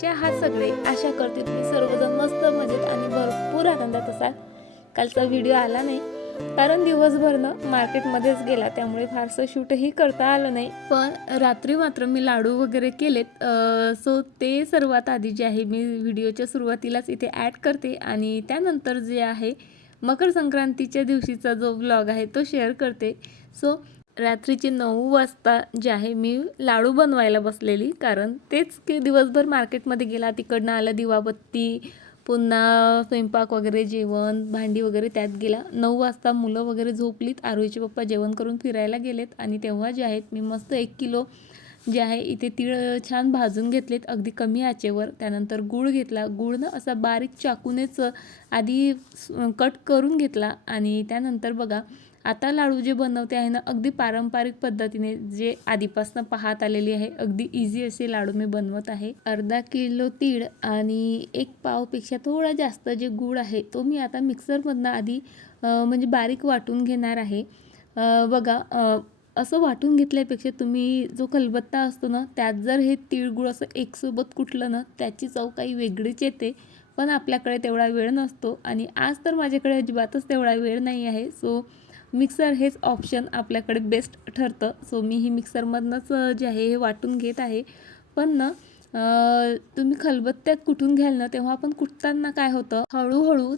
कसे आहात सगळे आशा करते तुम्ही सर्वजण मस्त मजेत आणि भरपूर आनंदात असाल. कालचा व्हिडिओ आला नाही कारण दिवसभरनं मार्केटमध्येच गेला त्यामुळे फारसं शूटही करता आलं नाही. पण रात्री मात्र मी लाडू वगैरे केलेत सो ते सर्वात आधी जे आहे मी व्हिडिओच्या सुरुवातीलाच इथे ॲड करते आणि त्यानंतर जे आहे मकर संक्रांतीच्या दिवशीचा जो व्लॉग आहे तो शेअर करते. सो रात्रीचे नऊ वाजता जे आहे मी लाडू बनवायला बसलेली. कारण तेच की दिवसभर मार्केटमध्ये गेला तिकडनं आलं दिवाबत्ती पुन्हा स्वयंपाक वगैरे जेवण भांडी वगैरे त्यात गेला. नऊ वाजता मुलं वगैरे झोपलीत. आरोहीचे पप्पा जेवण करून फिरायला गेलेत. आणि तेव्हा जे आहेत मी मस्त एक किलो जे आहे इथे तीळ छान भाजून घेतलेत. अगदी कमी आचेवर. त्यानंतर गूळ घेतला. गूळनं असा बारीक चाकूनेच आधी कट करून घेतला. आणि त्यानंतर बघा आता लाडू जे बनवते आहे ना अगदी पारंपरिक पद्धतीने जे आधीपासून पाहत आलेली आहे अगदी इझी असे लाडू मी बनवत आहे. अर्धा किलो तीळ आणि एक पावपेक्षा थोडा जास्त जे गूळ आहे तो मी आता मिक्सरमधनं आधी म्हणजे बारीक वाटून घेणार आहे. बघा असं वाटून घेतल्यापेक्षा तुम्ही जो खलबत्ता असतो ना त्यात जर हे तिळगुळ असं एकसोबत कुठलं ना त्याची चव काही वेगळीच येते. पण आपल्याकडे तेवढा वेळ नसतो आणि आज तर माझ्याकडे अजिबातच तेवढा वेळ नाही आहे. सो मिक्सर हेच ऑप्शन आपल्याकडे बेस्ट ठरतं. सो मी ही मिक्सरमधनंच जे आहे हे वाटून घेत आहे. पण ना तुम्ही खलबत्त्यात कुठून घ्याल ना तेव्हा आपण कुटताना काय होतं? हळूहळू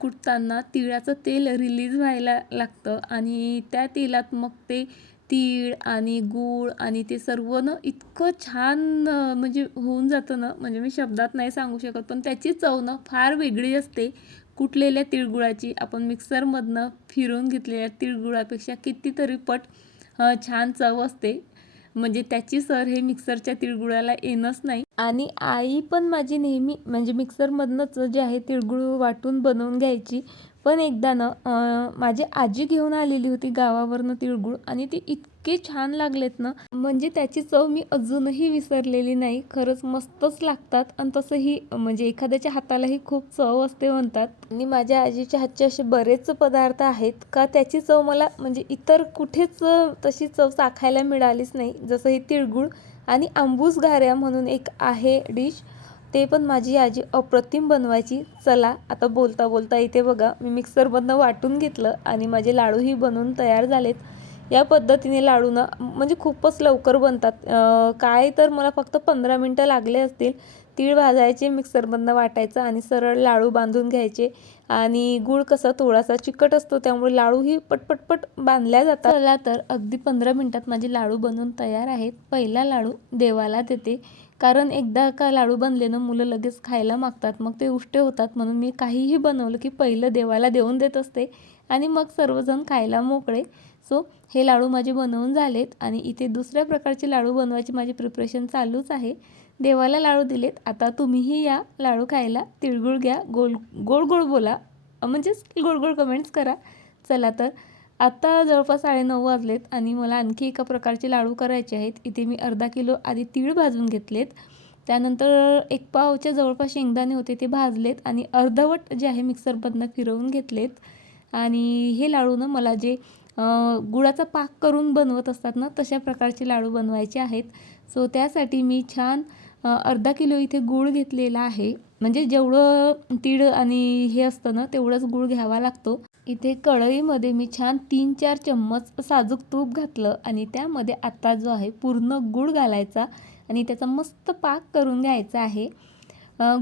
कुटताना तिळाचं तेल रिलीज व्हायला लागतं आणि त्या तेलात मग ते तीळ आणि गूळ आणि ते सर्व ना इतकं छान म्हणजे होऊन जातं ना. म्हणजे मी शब्दात नाही सांगू शकत पण त्याची चव ना फार वेगळी असते. कुटलेल्या तिळगुळाची आपण मिक्सरमधनं फिरून घेतलेल्या तिळगुळापेक्षा कितीतरी पट छान चव असते. म्हणजे त्याची सर हे मिक्सरच्या तिळगुळाला येणंच नाही. आणि आई पण माझी नेहमी म्हणजे मिक्सरमधनंच जे आहे तिळगुळ वाटून बनवून घ्यायची. पण एकदा ना माझी आजी घेऊन आलेली होती गावावरनं तिळगुळ आणि ते इतके छान लागलेत ना. म्हणजे त्याची चव मी अजूनही विसरलेली नाही. खरंच मस्तच लागतात आणि तसंही म्हणजे एखाद्याच्या हातालाही खूप चव असते म्हणतात. आणि माझ्या आजीच्या हातचे असे बरेच पदार्थ आहेत का त्याची चव मला म्हणजे इतर कुठेच तशी चव चाखायला मिळालीच नाही. जसं हे तिळगुळ आणि आंबूस घाऱ्या म्हणून एक आहे डिश. ते पण माझी आजी अप्रतिम बनवायची. चला आता बोलता बोलता इथे बघा मी मिक्सरमधनं वाटून घेतलं आणि माझे लाडूही बनवून तयार झालेत. या पद्धतीने लाडू ना म्हणजे खूपच लवकर बनतात. काय तर मला फक्त पंधरा मिनटं लागले असतील तीळ भाजायचे मिक्सरमधनं वाटायचं आणि सरळ लाडू बांधून घ्यायचे. आणि गूळ कसा थोडासा चिकट असतो त्यामुळे लाडूही पटपटपट बांधल्या जातात. चला तर अगदी पंधरा मिनटात माझे लाडू बनवून तयार आहेत. पहिला लाडू देवाला देते. कारण एकदा का लाडू बनले ना मुलं लगेच खायला मागतात मग ते उष्टे होतात. म्हणून मी काहीही बनवलं की पहिलं देवाला देऊन देत असते आणि मग सर्वजण खायला मोकळे. सो हे लाडू माझे बनवून झालेत आणि इथे दुसऱ्या प्रकारचे लाडू बनवायची माझी प्रिपरेशन चालूच आहे. देवाला लाडू दिलेत. आता तुम्हीही या लाडू खायला तिळगुळ घ्या गोल गोड गोड बोला. म्हणजेच गोड गोड कमेंट्स करा. चला तर. आत्ता जवळपास साडेनऊ वाजलेत आणि मला आणखी एका प्रकारचे लाडू करायचे आहेत. इथे मी अर्धा किलो आधी तीळ भाजून घेतलेत. त्यानंतर एक पावच्या जवळपास शेंगदाणे होते ते भाजलेत आणि अर्धवट जे आहे मिक्सरमधनं फिरवून घेतलेत. आणि हे लाडू ना मला जे गुळाचा पाक करून बनवत असतात ना तशा प्रकारचे लाडू बनवायचे आहेत. सो त्यासाठी मी छान अर्धा किलो इथे गूळ घेतलेला आहे. म्हणजे जेवढं तीळ आणि हे असतं ना तेवढंच गूळ घ्यावा लागतो. इथे कढईमध्ये मी छान तीन चार चम्मच साजूक तूप घातलं आणि त्यामध्ये आत्ता जो आहे पूर्ण गूळ घालायचा आणि त्याचा मस्त पाक करून घ्यायचा आहे.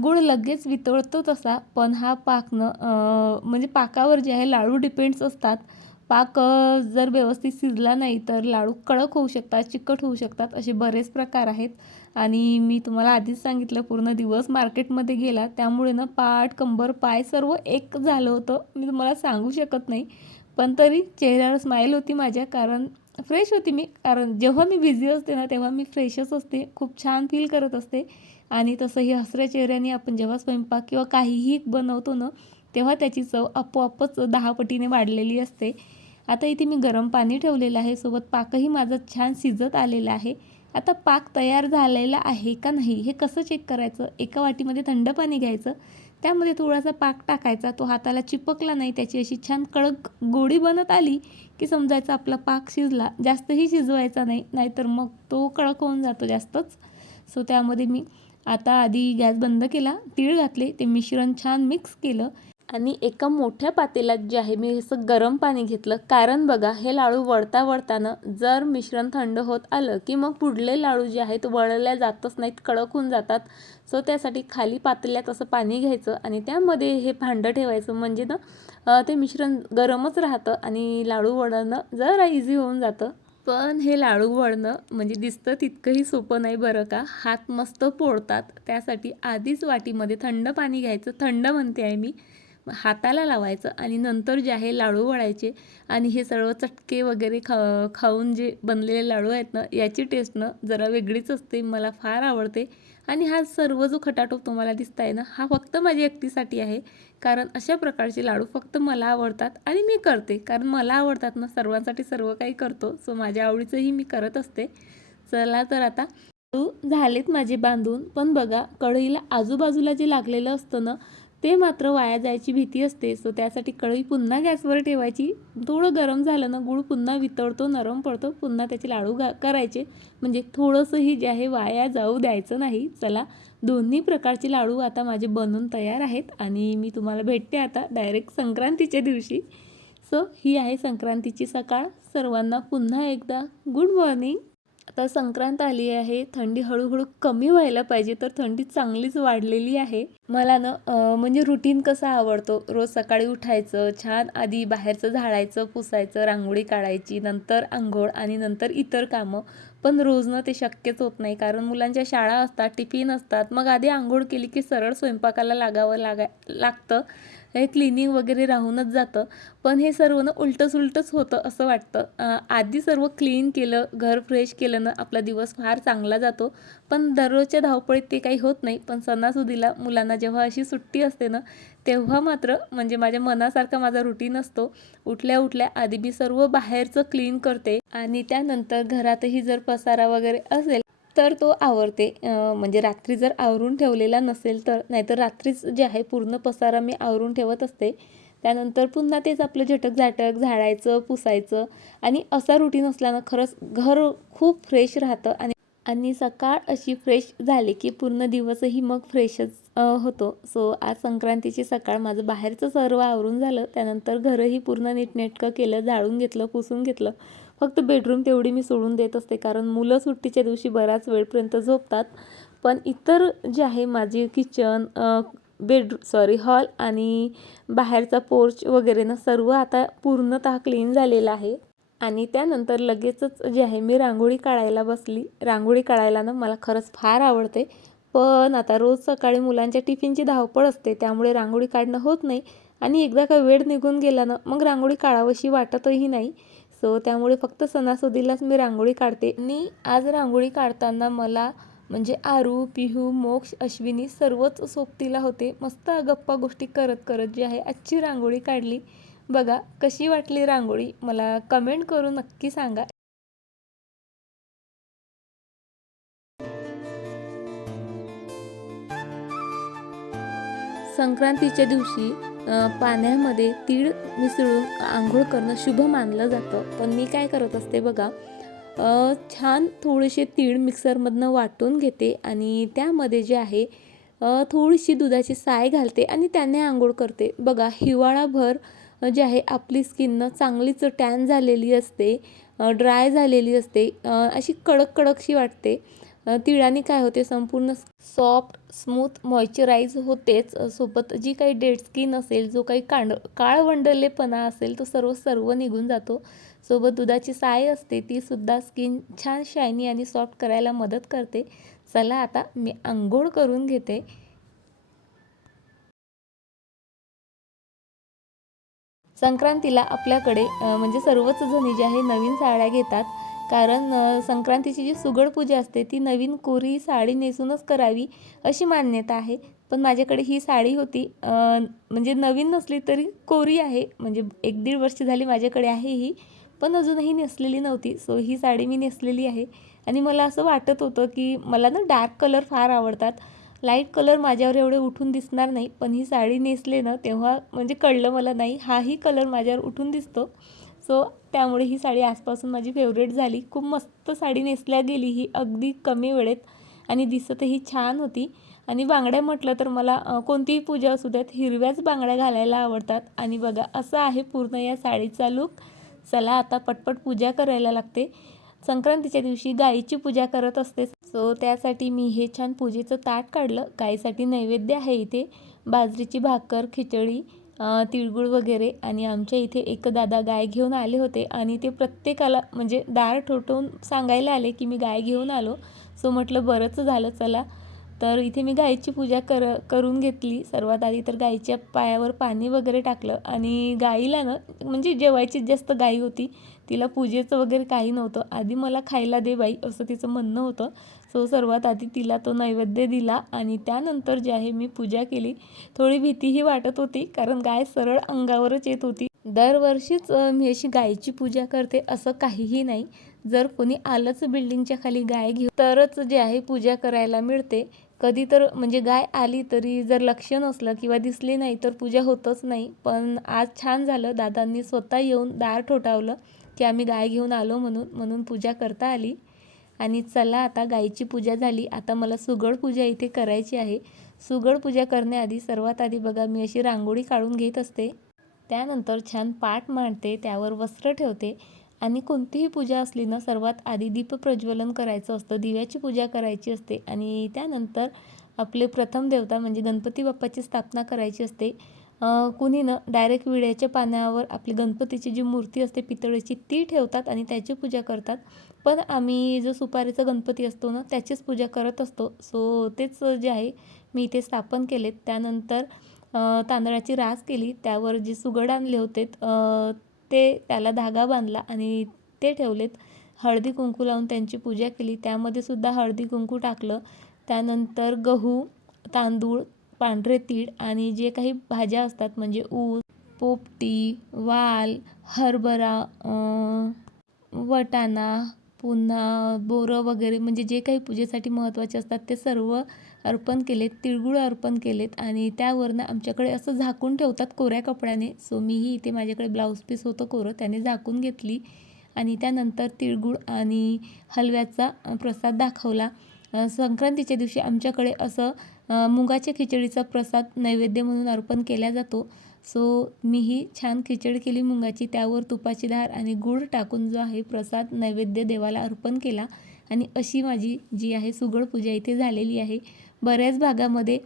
गूळ लगेच वितळतो तसा पण हा पाक न म्हणजे पाकावर जे आहे लाडू डिपेंड्स असतात. पाक जर व्यवस्थित शिजला नाही तर लाडू कडक होऊ शकतात चिकट होऊ शकतात असे बरेच प्रकार आहेत. आणि मी तुम्हाला आधीच सांगितलं पूर्ण दिवस मार्केटमध्ये गेला त्यामुळे ना पाठ कंबर पाय सर्व एक झालं होतं. मी तुम्हाला सांगू शकत नाही पण तरी चेहऱ्यावर स्माईल होती माझ्या कारण फ्रेश होती मी. कारण जेव्हा मी बिझी असते ना तेव्हा मी फ्रेशच असते. खूप छान फील करत असते. आणि तसंही हसऱ्या चेहऱ्याने आपण जेव्हा स्वयंपाक किंवा काहीही बनवतो ना तेव्हा त्याची चव आपोआपच दहा पटीने वाढलेली असते. आता इथे मी गरम पाणी ठेवलेलं आहे. सोबत पाकही माझा छान शिजत आलेला आहे. आता पाक तयार झालेला आहे का नाही हे कसं चेक करायचं? एका वाटीमध्ये थंड पाणी घ्यायचं? त्यामध्ये थोडासा पाक टाकायचा. तो हाताला चिपकला नाही. त्याची अशी छान कडक गोडी बनत आली की समजायचं आपला पाक शिजला. जास्तही शिजवायचा नाही. नाहीतर मग तो कडक होऊन जातो जास्तच. सो त्यामध्ये मी आता आधी गॅस बंद केला. तीळ घातले. ते मिश्रण छान मिक्स केलं. आणि एका मोठ्या पातेल्यात जे आहे मी असं गरम पाणी घेतलं. कारण बघा हे लाडू वळता वळताना जर मिश्रण थंड होत आलं की मग पुढले लाडू जे आहेत वळल्या जातच नाहीत कडक होऊन जातात. सो त्यासाठी खाली पातेल्यात असं पाणी घ्यायचं आणि त्यामध्ये हे भांडं ठेवायचं. म्हणजे ना ते मिश्रण गरमच राहतं आणि लाडू वळणं जरा इझी होऊन जातं. पण हे लाडू वळणं म्हणजे दिसतं तितकंही सोपं नाही बरं का. हात मस्त पोळतात त्यासाठी आधीच वाटीमध्ये थंड पाणी घ्यायचं. थंड म्हणते आहे मी. हाताला लावायचं आणि नंतर जे आहे लाडू वळायचे आणि हे सर्व चटके वगैरे खा खाऊन जे बनलेले लाडू आहेत ना याची टेस्ट ना जरा वेगळीच असते मला फार आवडते. आणि हा सर्व जो खटाटोप तुम्हाला दिसत आहे ना हा फक्त माझ्या एकटीसाठी आहे. कारण अशा प्रकारचे लाडू फक्त मला आवडतात आणि मी करते. कारण मला आवडतात ना सर्वांसाठी सर्व काही करतो. सो माझ्या आवडीचंही मी करत असते. चला तर आता लाडू झालेत माझे बांधून. पण बघा कढईला आजूबाजूला जे लागलेलं असतं ना ते मात्र वाया जायची भीती असते. सो त्यासाठी कढई पुन्हा गॅसवर ठेवायची. थोडं गरम झालं ना गूळ पुन्हा वितळतो नरम पडतो पुन्हा त्याचे लाडू गा करायचे. म्हणजे थोडंसंही जे आहे वाया जाऊ द्यायचं नाही. चला दोन्ही प्रकारचे लाडू आता माझे बनून तयार आहेत आणि मी तुम्हाला भेटते आता डायरेक्ट संक्रांतीच्या दिवशी. सो ही आहे संक्रांतीची सकाळ. सर्वांना पुन्हा एकदा गुड मॉर्निंग आता संक्रांत आली आहे. थंडी हळूहळू कमी व्हायला पाहिजे तर थंडी चांगलीच वाढलेली आहे. मला ना म्हणजे रुटीन कसा आवडतो? रोज सकाळी उठायचं छान आधी बाहेरचं झाडायचं पुसायचं रांगोळी काढायची नंतर आंघोळ आणि नंतर इतर कामं. पण रोज ना ते शक्यच होत नाही कारण मुलांच्या शाळा असतात टिफिन असतात. मग आधी आंघोळ केली की सरळ स्वयंपाकाला लागावं लागा लागतं. हे क्लिनिंग वगैरे राहूनच जातं. पण हे सर्व ना उलटंच उलटंच होतं असं वाटतं. आधी सर्व क्लीन केलं घर फ्रेश केलं ना आपला दिवस फार चांगला जातो. पण दररोजच्या धावपळीत ते काही होत नाही. पण सणासुदीला मुलांना जेव्हा अशी सुट्टी असते ना तेव्हा मात्र म्हणजे माझ्या मनासारखा माझा रुटीन असतो. उठल्या उठल्या आधी मी सर्व बाहेरचं क्लीन करते. आणि त्यानंतर घरातही जर पसारा वगैरे असेल तर तो आवरते. म्हणजे रात्री जर आवरून ठेवलेला नसेल तर नाहीतर रात्रीच जे आहे पूर्ण पसारा मी आवरून ठेवत असते. त्यानंतर पुन्हा तेच आपलं झटक झाटक झाडायचं पुसायचं आणि असा रुटीन असल्यानं खरंच घर खूप फ्रेश राहतं आणि आणि सकाळ अशी फ्रेश झाली की पूर्ण दिवसही मग फ्रेशच होतो. सो आज संक्रांतीची सकाळ माझं बाहेरचं सर्व आवरून झालं. त्यानंतर घरही पूर्ण नीटनेटकं केलं झाडून घेतलं पुसून घेतलं. फक्त बेडरूम तेवढी मी सोडून देत असते कारण मुलं सुट्टीच्या दिवशी बराच वेळपर्यंत झोपतात. पण इतर जे आहे माझी किचन बेड सॉरी हॉल आणि बाहेरचा पोर्च वगैरे ना सर्व आता पूर्णतः क्लीन झालेलं आहे. आणि त्यानंतर लगेचच जे आहे मी रांगोळी काढायला बसली. रांगोळी काढायला ना मला खरंच फार आवडते. पण आता रोज सकाळी मुलांच्या टिफिनची धावपळ असते त्यामुळे रांगोळी काढणं होत नाही. आणि एकदा का वेळ निघून गेला ना मग रांगोळी काढावशी वाटतही नाही. सो त्यामुळे फक्त सणासुदीलाच मी रांगोळी काढते. आणि आज रांगोळी काढताना मला म्हणजे आरू पिहू मोक्ष अश्विनी सर्वच सोबतीला होते. मस्त गप्पा गोष्टी करत करत जी आहे आजची रांगोळी काढली. बघा कशी वाटली रांगोळी? मला कमेंट करून नक्की सांगा. संक्रांतीच्या दिवशी पाण्यामध्ये तीळ मिसळून आंघोळ करणं शुभ मानलं जातं. पण मी काय करत असते बघा छान थोडेसे तीळ मिक्सरमधनं वाटून घेते आणि त्यामध्ये जे आहे थोडीशी दुधाची साय घालते आणि त्याने आंघोळ करते. बघा हिवाळाभर जे आहे आपली स्किन चांगलीच टॅन झालेली असते ड्राय झालेली असते अशी कडक कडकशी वाटते. तिळाने काय होते? संपूर्ण सॉफ्ट स्मूथ मॉइश्चराईज होतेच. सोबत जी काही डेड स्किन असेल जो काही कांड काळवंडलेपणा असेल तो सर्व सर्व निघून जातो. सोबत दुधाची साय असते ती सुद्धा स्किन छान शायनी आणि सॉफ्ट करायला मदत करते. चला आता मी आंघोळ करून घेते. संक्रांतीला आपल्याकडे म्हणजे सर्वच जणी जे आहे नवीन साड्या घेतात. कारण संक्रांतीची जी सुगड पूजा असते ती नवीन कोरी साडी नेसूनच करावी अशी मान्यता आहे. पण माझ्याकडे ही साडी होती म्हणजे नवीन नसली तरी कोरी आहे. म्हणजे एक दीड वर्ष झाली माझ्याकडे आहे ही पण अजूनही नेसलेली नव्हती. सो ही साडी मी नेसलेली आहे. आणि मला असं वाटत होतं की मला ना डार्क कलर फार आवडतात. लाइट कलर माझ्यावर एवढे उठून दिसणार नाही पण ही साडी नेसले ना तेव्हा म्हणजे कळलं मला नाही हाही कलर माझ्यावर उठून दिसतो. सो त्यामुळे ही साडी आजपासून माझी फेवरेट झाली. खूप मस्त साडी नेसल्या गेली ही अगदी कमी वेळेत आणि दिसतही छान होती. आणि बांगड्या म्हटलं तर मला कोणतीही पूजा असू द्यात हिरव्याच बांगड्या घालायला आवडतात. आणि बघा असं आहे पूर्ण या साडीचा लुक चला आता पटपट पूजा करायला लागते. संक्रांतीच्या दिवशी गाईची पूजा करत असते. सो त्यासाठी मी हे छान पूजेचं ताट काढलं. गाईसाठी नैवेद्य आहे इथे. बाजरीची भाकर खिचडी तिळगुळ वगैरे आणि आमच्या इथे एक दादा गाय घेऊन आले होते आणि ते प्रत्येकाला म्हणजे दार ठोठवून सांगायला आले की मी गाय घेऊन आलो. सो म्हटलं बरंच झालं चला. तर इथे मी गाईची पूजा कर करून घेतली. सर्वात आधी तर गाईच्या पायावर पाणी वगैरे टाकलं आणि गाईला ना म्हणजे जेवायची जास्त गाई होती तिला पूजेचं वगैरे काही नव्हतं. आधी मला खायला दे बाई असं तिचं म्हणणं होतं. सो सर्वात आधी तिला तो नैवेद्य दिला आणि त्यानंतर जे आहे मी पूजा केली. थोडी भीतीही वाटत होती कारण गाय सरळ अंगावरच येत होती. दरवर्षीच मी अशी गायची पूजा करते असं काहीही नाही. जर कोणी आलंच बिल्डिंगच्या खाली गाय घेऊ तरच जे आहे पूजा करायला मिळते. कधी तर म्हणजे गाय आली तरी जर लक्ष नसलं किंवा दिसली नाही तर पूजा होतच नाही. पण आज छान झालं. दादांनी स्वतः येऊन दार ठोठावलं की आम्ही गाय घेऊन आलो म्हणून म्हणून पूजा करता आली. आणि चला आता गायीची पूजा झाली. आता मला सुगड पूजा इथे करायची आहे. सुगड पूजा करण्याआधी सर्वात आधी बघा मी अशी रांगोळी काढून घेत असते. त्यानंतर छान पाट मांडते त्यावर वस्त्र ठेवते. आणि कोणतीही पूजा असली ना सर्वात आधी दीप प्रज्वलन करायचं असतं दिव्याची पूजा करायची असते आणि त्यानंतर आपले प्रथम देवता म्हणजे गणपती बाप्पाची स्थापना करायची असते. कुणी ना डायरेक्ट विड्याच्या पानावर आपली गणपतीची जी मूर्ती असते पितळेची ती ठेवतात आणि त्याची पूजा करतात. पण आम्ही जो सुपारीचा गणपती असतो ना त्याचीच पूजा करत असतो. सो तेच जे आहे मी इथे स्थापन केलेत. त्यानंतर तांदळाची रास केली. त्यावर जे सुगड आणले होते ते त्याला धागा बांधला आणि ते ठेवलेत. हळदी कुंकू लावून त्यांची पूजा केली. त्यामध्ये सुद्धा हळदी कुंकू टाकलं. त्यानंतर गहू तांदूळ पांढरे तीळ आणि जे काही भाज्या असतात म्हणजे ऊस पोपटी वाल हरभरा वटाणा पुन्हा बोरं वगैरे म्हणजे जे काही पूजेसाठी महत्त्वाचे असतात ते सर्व अर्पण केलेत तिळगुळ अर्पण केलेत आणि त्यावरनं आमच्याकडे असं झाकून ठेवतात कोऱ्या कपड्याने. सो मीही इथे माझ्याकडे ब्लाऊज पीस होतं कोरं त्याने झाकून घेतली आणि त्यानंतर तिळगुळ आणि हलव्याचा प्रसाद दाखवला. संक्रांतीच्या दिवशी आमच्याकडे असं मुगाच्या खिचडीचा प्रसाद नैवेद्य म्हणून अर्पण केला जातो. सो मी ही छान खिचड केली मुंगाची. त्यावर तुपाची धार आणि गूळ टाकून जो आहे प्रसाद नैवेद्य देवाला अर्पण केला. आणि अशी माझी जी आहे सुगड पूजा इथे झालेली आहे. बऱ्याच भागामध्ये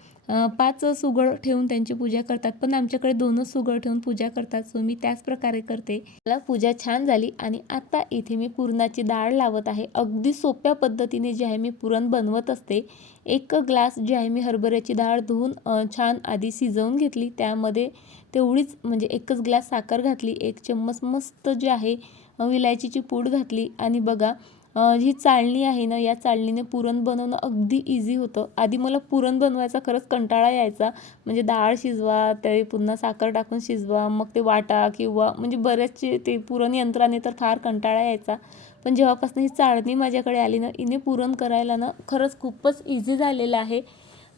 पाच सुगड ठेवून त्यांची पूजा करतात पण आमच्याकडे दोनच सुगड ठेवून पूजा करतात. सो मी त्याच प्रकारे करते. मला पूजा छान झाली आणि आता इथे मी पुरणाची डाळ लावत आहे. अगदी सोप्या पद्धतीने जे आहे मी पुरण बनवत असते. एक ग्लास जे आहे मी हरभऱ्याची डाळ धुवून छान आधी शिजवून घेतली. त्यामध्ये तेवढीच म्हणजे एकच ग्लास साखर घातली एक चम्मच मस्त जे आहे विलायचीची पूड घातली. आणि बघा ही चाळणी आहे ना या चाळणीने पुरण बनवणं अगदी इझी होतं. आधी मला पुरण बनवायचा खरंच कंटाळा यायचा. म्हणजे डाळ शिजवा ते पुन्हा साखर टाकून शिजवा मग ते वाटा किंवा म्हणजे बरेचसे ते पुरण यंत्राने तर फार कंटाळा यायचा. पण जेव्हापासून ही चाळणी माझ्याकडे आली ना इने पुरण करायला ना खरंच खूपच इझी झालेलं आहे.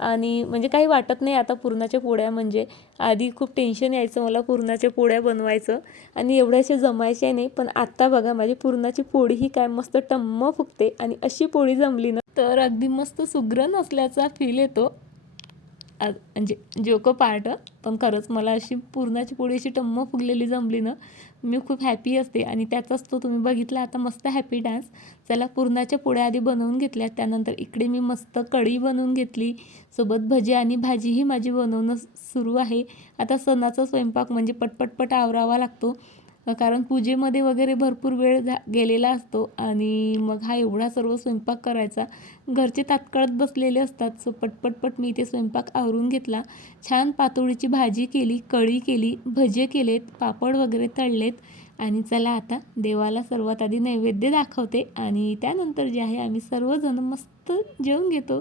आणि म्हणजे काही वाटत नाही आता पुरणाच्या पोळ्या म्हणजे. आधी खूप टेन्शन यायचं मला पुरणाच्या पोळ्या बनवायचं आणि एवढ्याशा जमायच्या नाही पण आत्ता बघा माझी पुरणाची पोळी ही काय मस्त टम्म फुगते आणि अशी पोळी जमली ना. तर अगदी मस्त सुग्रण असल्याचा फील येतो. म्हणजे जोको पार्ट पण खरंच मला अशी पुरणाची पोळी अशी टम्म फुगलेली जमली ना मी खूप हॅपी असते. आणि त्याचाच तो तुम्ही बघितला आता मस्त हॅपी डान्स चला पुरणाच्या पोळ्या आधी बनवून घेतल्या. त्यानंतर इकडे मी मस्त कढी बनवून घेतली. सोबत भजी आणि भाजीही माझी बनवणं सुरू आहे. आता सणाचा स्वयंपाक म्हणजे पटपटपट आवरावा लागतो. कारण पूजेमध्ये वगैरे भरपूर वेळ झा गेलेला असतो आणि मग हा एवढा सर्व स्वयंपाक करायचा. घरचे तात्काळत बसलेले असतात सो पटपटपट मी इथे स्वयंपाक आवरून घेतला. छान पातोळीची भाजी केली कढी केली भजे केलेत पापड वगैरे तळलेत. आणि चला आता देवाला सर्वात आधी नैवेद्य दाखवते आणि त्यानंतर जे आहे आम्ही सर्वजण मस्त जेवून घेतो.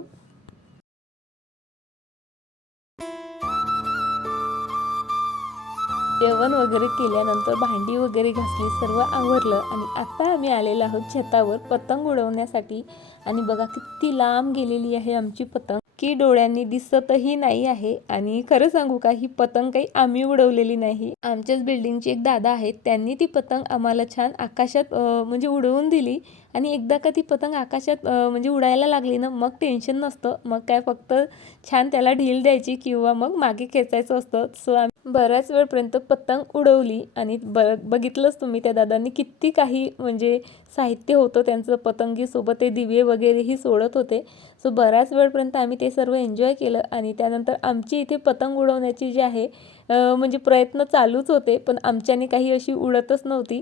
जेवण वगैरे केल्यानंतर भांडी वगैरे घासली सर्व आवरलं आणि आता आम्ही आलेलो आहोत छतावर पतंग उडवण्यासाठी. आणि बघा किती लांब गेलेली आहे आमची पतंग. की डोळ्यांनी दिसतही नाही आहे आणि खरं सांगू का ही पतंग काही आम्ही उडवलेली नाही. आमच्याच बिल्डिंगचे एक दादा आहेत त्यांनी ती पतंग आम्हाला छान आकाशात म्हणजे उडवून दिली. आणि एकदा का ती पतंग आकाशात म्हणजे उडायला लागली ना मग टेन्शन नसतं. मग काय फक्त छान त्याला ढील द्यायची किंवा मग मागे खेचायचं असतं. सो आम्ही बऱ्याच वेळपर्यंत पतंग उडवली आणि ब बघितलंच तुम्ही त्या दादांनी किती काही म्हणजे साहित्य होतं त्यांचं पतंगीसोबत ते दिवे वगैरेही सोडत होते. सो बऱ्याच वेळपर्यंत आम्ही ते सर्व एन्जॉय केलं आणि त्यानंतर आमची इथे पतंग उडवण्याची जी आहे म्हणजे प्रयत्न चालूच होते. पण आमच्याने काही अशी उडतच नव्हती.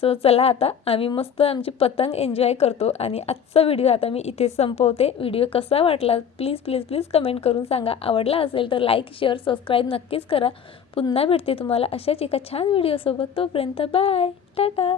सो चला आता आम्ही मस्त आमची पतंग एन्जॉय करतो आणि आजचा व्हिडिओ आता मी इथे संपवते. व्हिडिओ कसा वाटला प्लीज प्लीज प्लीज कमेंट करून सांगा. आवडला असेल तर लाईक शेअर सबस्क्राईब नक्कीच करा. पुन्हा भेटते तुम्हाला अशाच एका छान व्हिडिओसोबत तोपर्यंत बाय टाटा